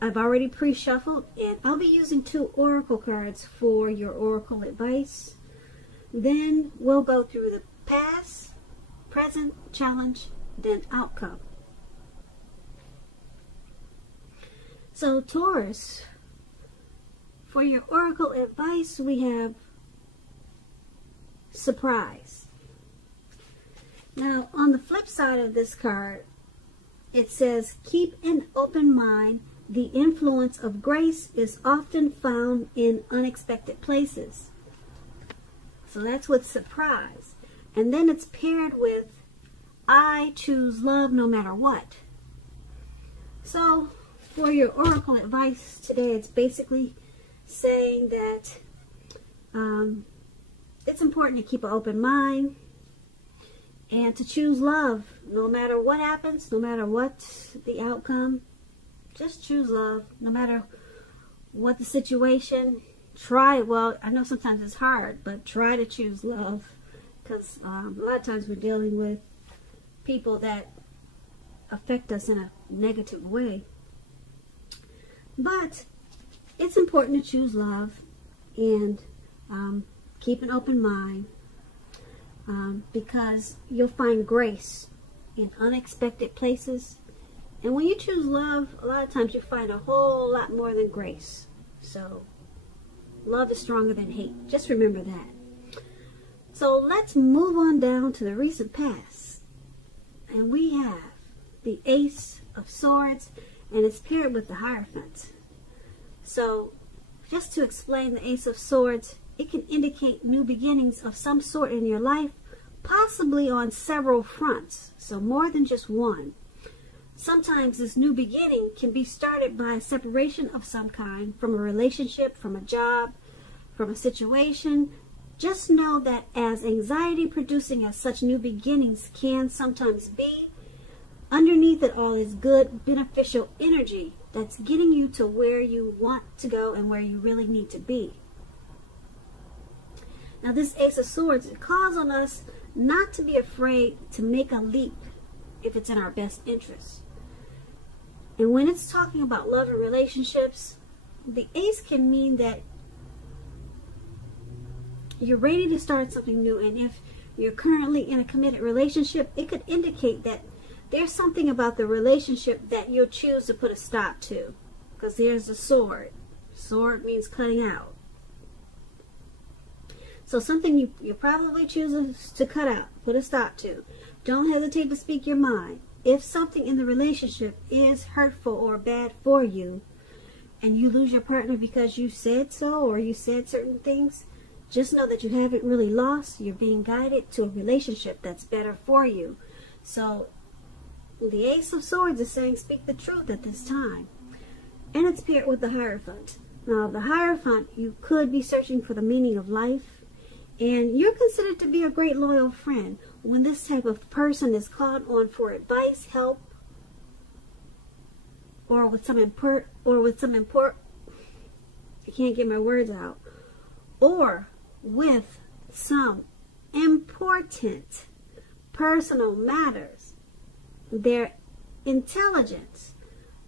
I've already pre-shuffled, and I'll be using 2 oracle cards for your oracle advice. Then we'll go through the past, present, challenge, then outcome. So Taurus, for your oracle advice, we have surprise. Now, on the flip side of this card, it says, keep an open mind. The influence of grace is often found in unexpected places. So that's with surprise. And then it's paired with, I choose love no matter what. So for your oracle advice today, it's basically saying that it's important to keep an open mind and to choose love no matter what happens, no matter what the outcome. Just choose love no matter what the situation. Try, well, I know sometimes it's hard, but try to choose love, because a lot of times we're dealing with people that affect us in a negative way. But it's important to choose love and keep an open mind, because you'll find grace in unexpected places. And when you choose love, a lot of times you find a whole lot more than grace. So love is stronger than hate. Just remember that. So let's move on down to the recent past. And we have the Ace of Swords, and it's paired with the Hierophant. So just to explain the Ace of Swords, it can indicate new beginnings of some sort in your life, possibly on several fronts, so more than just one. Sometimes this new beginning can be started by a separation of some kind, from a relationship, from a job, from a situation. Just know that as anxiety producing as such new beginnings can sometimes be, underneath it all is good, beneficial energy that's getting you to where you want to go and where you really need to be. Now this Ace of Swords, it calls on us not to be afraid to make a leap if it's in our best interest. And when it's talking about love and relationships, the Ace can mean that you're ready to start something new. And if you're currently in a committed relationship, it could indicate that there's something about the relationship that you'll choose to put a stop to. Because there's a sword. Sword means cutting out. So something you probably choose to cut out, put a stop to. Don't hesitate to speak your mind. If something in the relationship is hurtful or bad for you, and you lose your partner because you said so, or you said certain things, just know that you haven't really lost. You're being guided to a relationship that's better for you. So the Ace of Swords is saying speak the truth at this time. And it's paired with the Hierophant. Now the Hierophant, you could be searching for the meaning of life, and you're considered to be a great loyal friend. When this type of person is called on for advice, help, or with some important, I can't get my words out, or with some important personal matters, their intelligence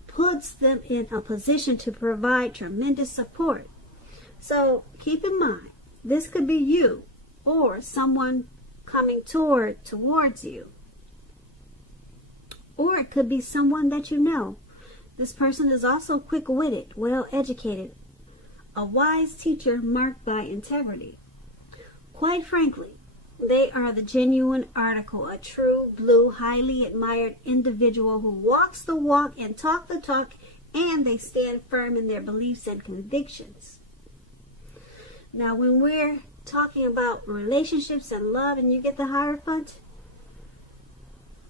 puts them in a position to provide tremendous support. So keep in mind, this could be you or someone coming towards you. Or it could be someone that you know. This person is also quick-witted, well-educated, a wise teacher marked by integrity. Quite frankly, they are the genuine article, a true blue, highly admired individual who walks the walk and talk the talk, and they stand firm in their beliefs and convictions. Now, when we're talking about relationships and love and you get the Hierophant,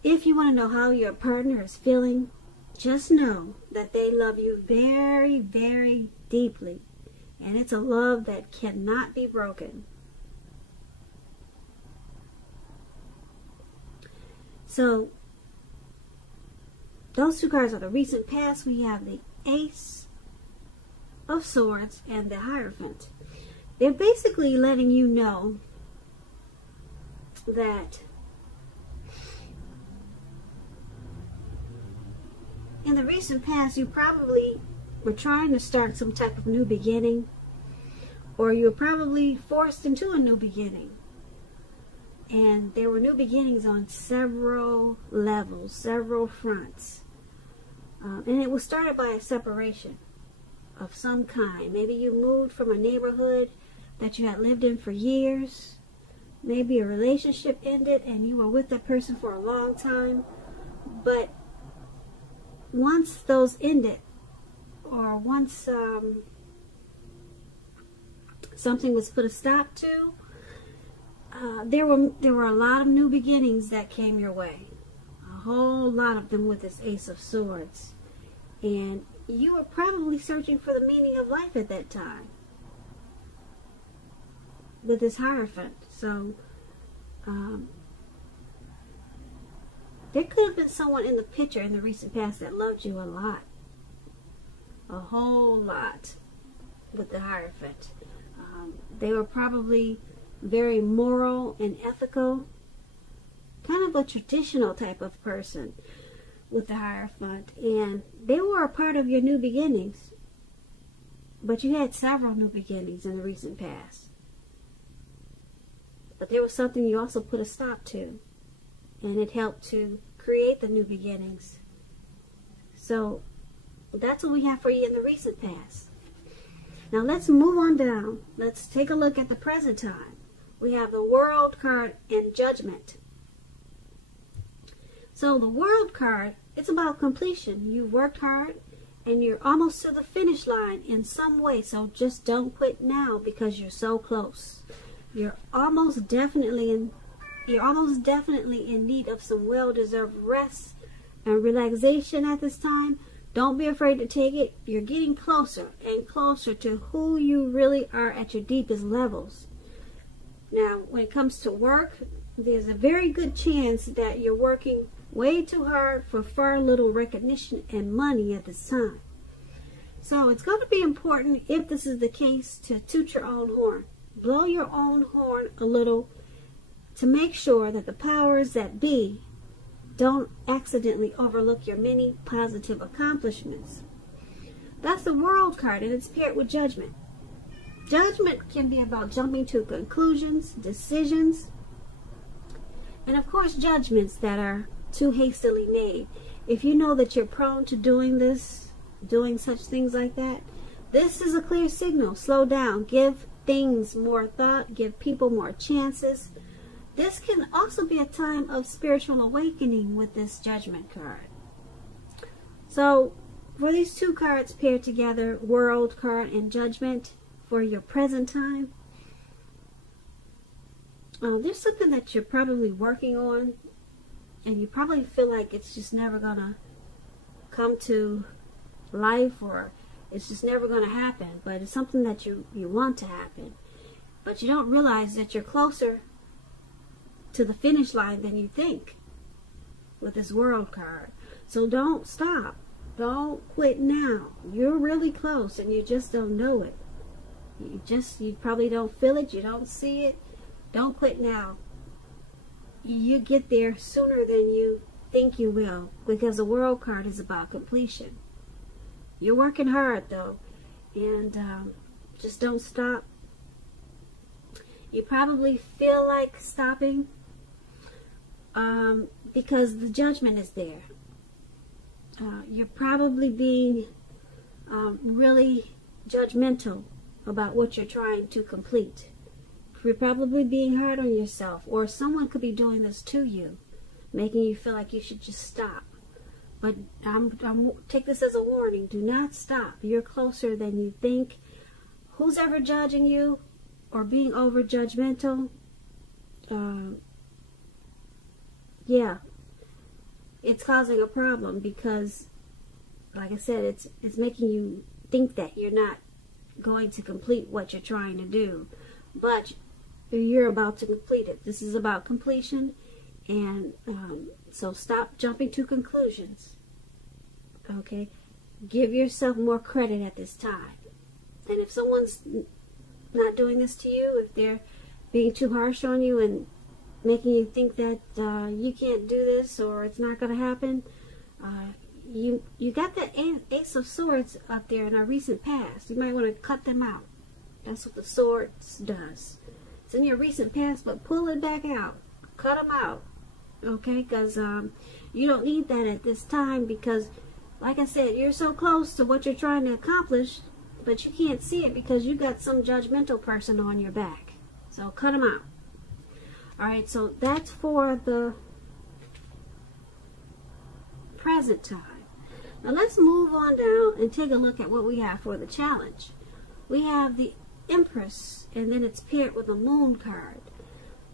if you want to know how your partner is feeling, just know that they love you very, very deeply, and it's a love that cannot be broken. So those two cards are the recent past. We have the Ace of Swords and the Hierophant. They're basically letting you know that in the recent past, you probably were trying to start some type of new beginning, or you were probably forced into a new beginning. And there were new beginnings on several levels, several fronts. And it was started by a separation of some kind. Maybe you moved from a neighborhood that you had lived in for years. Maybe a relationship ended and you were with that person for a long time. But once those ended, or once something was put a stop to, there were a lot of new beginnings that came your way. A whole lot of them with this Ace of Swords. And you were probably searching for the meaning of life at that time with this Hierophant. So there could have been someone in the picture in the recent past that loved you a lot. A whole lot with the Hierophant. They were probably very moral and ethical, kind of a traditional type of person with the Hierophant, and they were a part of your new beginnings. But you had several new beginnings in the recent past. But there was something you also put a stop to, and it helped to create the new beginnings. So that's what we have for you in the recent past. Now let's move on down. Let's take a look at the present time. We have the World card and Judgment. So the World card, it's about completion. You worked hard and you're almost to the finish line in some way. So just don't quit now because you're so close. You're almost definitely in need of some well-deserved rest and relaxation at this time. Don't be afraid to take it. You're getting closer and closer to who you really are at your deepest levels. Now, when it comes to work, there's a very good chance that you're working way too hard for far little recognition and money at this time. So it's going to be important, if this is the case, to toot your own horn. Blow your own horn a little to make sure that the powers that be don't accidentally overlook your many positive accomplishments. That's the World card, and it's paired with Judgment. Judgment can be about jumping to conclusions, decisions, and of course judgments that are too hastily made. If you know that you're prone to doing such things like that, this is a clear signal. Slow down. Give things more thought. Give people more chances. This can also be a time of spiritual awakening with this Judgment card. So for these two cards paired together, World card and Judgment, for your present time, there's something that you're probably working on, and you probably feel like it's just never gonna come to life, or it's just never gonna happen, but it's something that you want to happen, but you don't realize that you're closer to the finish line than you think with this World card. So don't stop. Don't quit now. You're really close and you just don't know it. You probably don't feel it. You don't see it. Don't quit now. You get there sooner than you think you will, because the World card is about completion. You're working hard though, and just don't stop. You probably feel like stopping because the Judgment is there. You're probably being really judgmental about what you're trying to complete. You're probably being hard on yourself, or someone could be doing this to you, making you feel like you should just stop. But take this as a warning. Do not stop. You're closer than you think. Who's ever judging you or being over judgmental? Yeah, it's causing a problem, because, like I said, it's making you think that you're not going to complete what you're trying to do, but you're about to complete it. This is about completion, and so stop jumping to conclusions. Okay, give yourself more credit at this time. And if someone's not doing this to you, if they're being too harsh on you and making you think that you can't do this or it's not going to happen, you got that Ace of Swords up there in our recent past. You might want to cut them out. That's what the Swords does. It's in your recent past, but pull it back out. Cut them out. Okay? Because you don't need that at this time, because, like I said, you're so close to what you're trying to accomplish, but you can't see it because you got some judgmental person on your back. So cut them out. Alright, so that's for the present time. Now let's move on down and take a look at what we have for the challenge. We have the Empress, and then it's paired with a Moon card.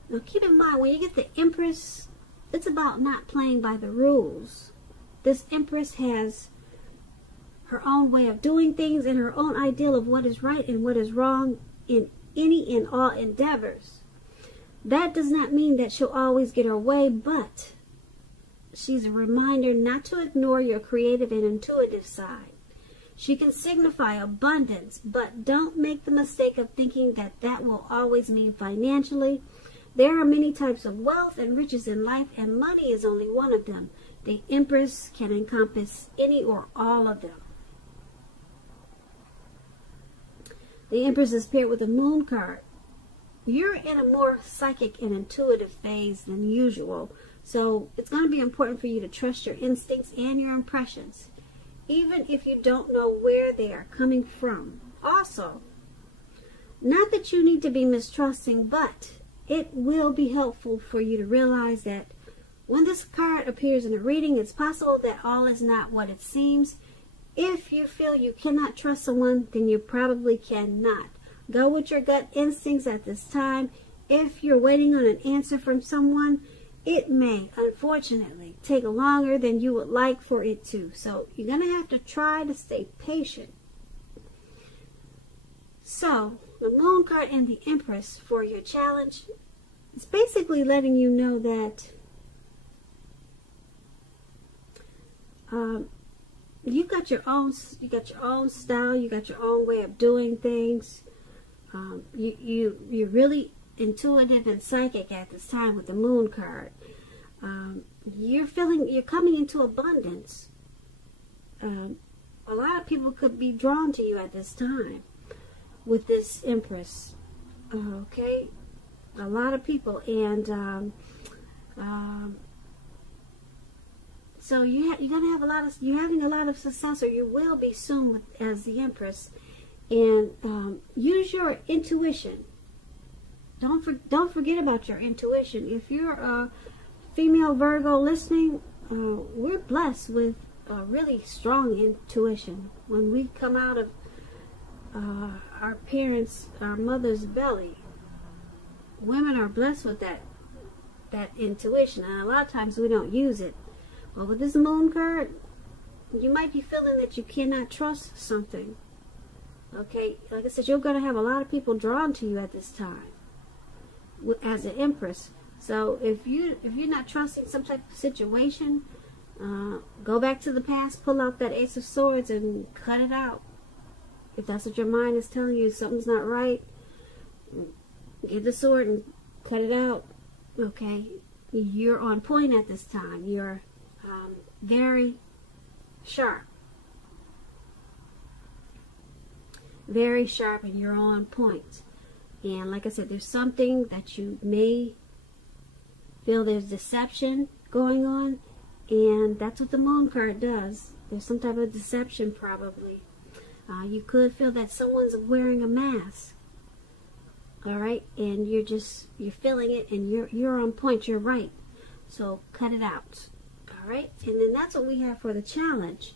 Now keep in mind, when you get the Empress, it's about not playing by the rules. This Empress has her own way of doing things and her own ideal of what is right and what is wrong in any and all endeavors. That does not mean that she'll always get her way, but she's a reminder not to ignore your creative and intuitive side. She can signify abundance, but don't make the mistake of thinking that that will always mean financially. There are many types of wealth and riches in life, and money is only one of them. The Empress can encompass any or all of them. The Empress is paired with a Moon card. You're in a more psychic and intuitive phase than usual, so it's going to be important for you to trust your instincts and your impressions, even if you don't know where they are coming from. Also, not that you need to be mistrusting, but it will be helpful for you to realize that when this card appears in a reading, it's possible that all is not what it seems. If you feel you cannot trust someone, then you probably cannot. Go with your gut instincts at this time. If you're waiting on an answer from someone, it may, unfortunately, take longer than you would like for it to. So you're going to have to try to stay patient. So the Moon card and the Empress for your challenge is basically letting you know that you got your own style, you got your own way of doing things. You're really intuitive and psychic at this time with the Moon card. You're coming into abundance. A lot of people could be drawn to you at this time with this Empress. Okay, a lot of people, and so you're having a lot of success, or you will be soon as the Empress. And use your intuition. Don't forget about your intuition. If you're a female Virgo listening, we're blessed with a really strong intuition. When we come out of our mother's belly, women are blessed with that intuition, and a lot of times we don't use it. Well, with this Moon card, you might be feeling that you cannot trust something. Okay, like I said, you're going to have a lot of people drawn to you at this time as an Empress. So if you're not trusting some type of situation, go back to the past, pull out that Ace of Swords and cut it out. If that's what your mind is telling you, something's not right, get the sword and cut it out. Okay, you're on point at this time. You're very sharp. Very sharp, and you're on point. And like I said, there's something that you may feel there's deception going on, and that's what the Moon card does. There's some type of deception probably. You could feel that someone's wearing a mask. Alright, and you're feeling it, and you're on point, you're right. So cut it out. Alright, and then that's what we have for the challenge.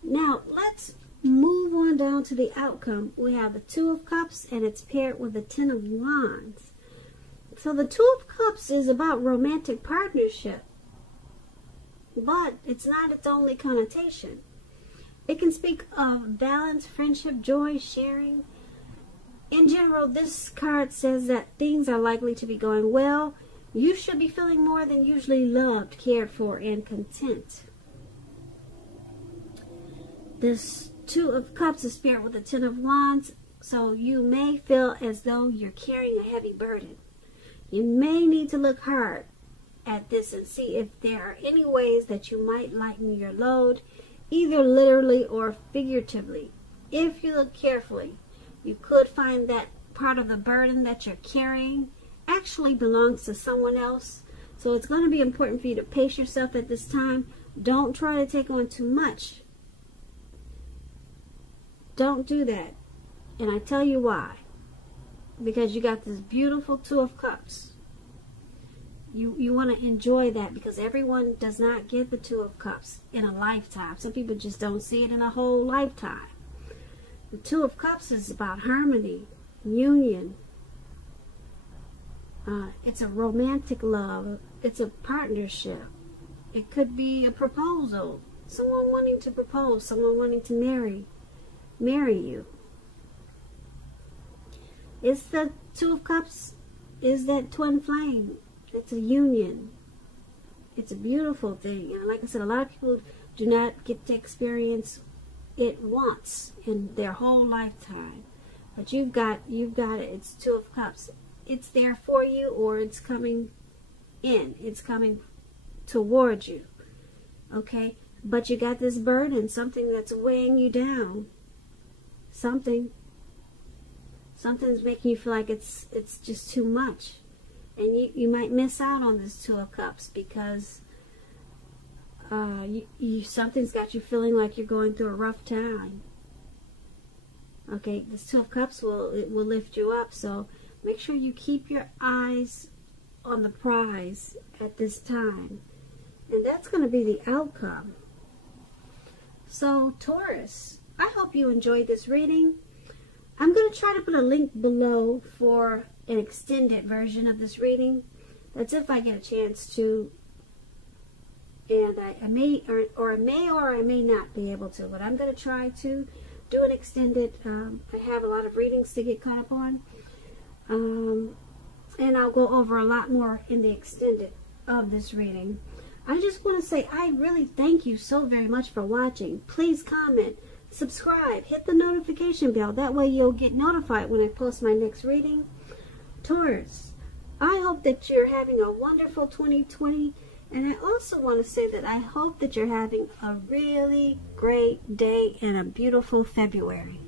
Now let's move on down to the outcome. We have the Two of Cups, and it's paired with the Ten of Wands. So the Two of Cups is about romantic partnership, but it's not its only connotation. It can speak of balance, friendship, joy, sharing. In general, this card says that things are likely to be going well. You should be feeling more than usually loved, cared for, and content. This Two of Cups is paired with the Ten of Wands, so you may feel as though you're carrying a heavy burden. You may need to look hard at this and see if there are any ways that you might lighten your load. either literally or figuratively. If you look carefully, you could find that part of the burden that you're carrying actually belongs to someone else. So it's going to be important for you to pace yourself at this time. Don't try to take on too much. Don't do that. And I tell you why. Because you got this beautiful Two of Cups. You want to enjoy that, because everyone does not get the Two of Cups in a lifetime. Some people just don't see it in a whole lifetime. The Two of Cups is about harmony, union. It's a romantic love. It's a partnership. It could be a proposal. Someone wanting to propose. Someone wanting to marry you. It's the Two of Cups is that twin flame. It's a union. It's a beautiful thing. And like I said, a lot of people do not get to experience it once in their whole lifetime. But you've got it. It's Two of Cups. It's there for you, or it's coming in. It's coming towards you. Okay? But you got this burden, something that's weighing you down. Something's making you feel like it's just too much. And you might miss out on this Two of Cups because something's got you feeling like you're going through a rough time. Okay, this Two of Cups will lift you up. So make sure you keep your eyes on the prize at this time. And that's going to be the outcome. So Taurus, I hope you enjoyed this reading. I'm going to try to put a link below for an extended version of this reading. That's if I get a chance to. And I may or I may not be able to. But I'm going to try to do an extended. I have a lot of readings to get caught up on. And I'll go over a lot more in the extended of this reading. I just want to say I really thank you so very much for watching. Please comment, subscribe, hit the notification bell. That way you'll get notified when I post my next reading. Taurus, I hope that you're having a wonderful 2020. And I also want to say that I hope that you're having a really great day and a beautiful February.